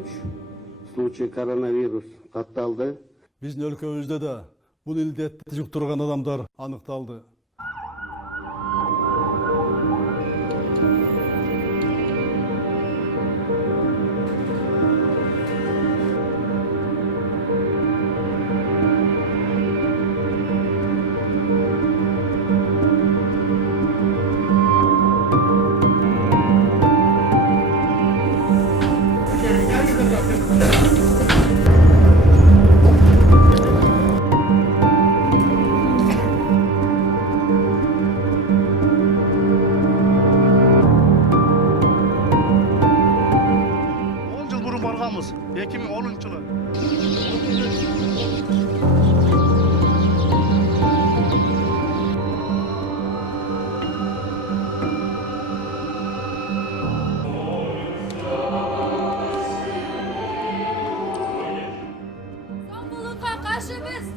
3 случай koronavirus kattалды. Биздин өлкөбүздө да бул илдетти жуктурган адамдар аныкталды. Bargamız 2010 yılı.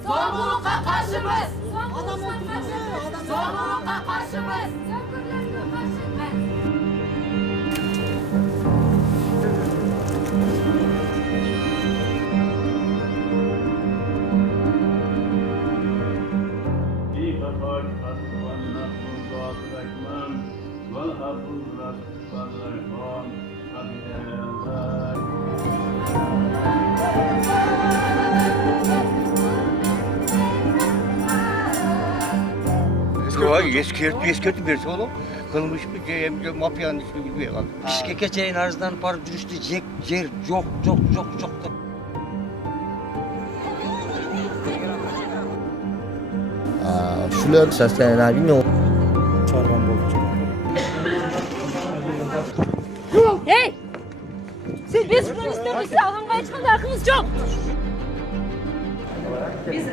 Zorbalığa karşımız! Zorbalığa karşımız! Zorbalığa karşımız! Sömürülerine karşımız! Eskirtip berse oğlum. Kılmış bir mafyanın ismi bilmiyor kaldı. Bişkek'e çayın arızdan par dürüstü yer yok. Şular saslan abi ne o? Çargan болуп Hey! Siz biz polisler bizi alanga çıkanda hakkınız yok. Biz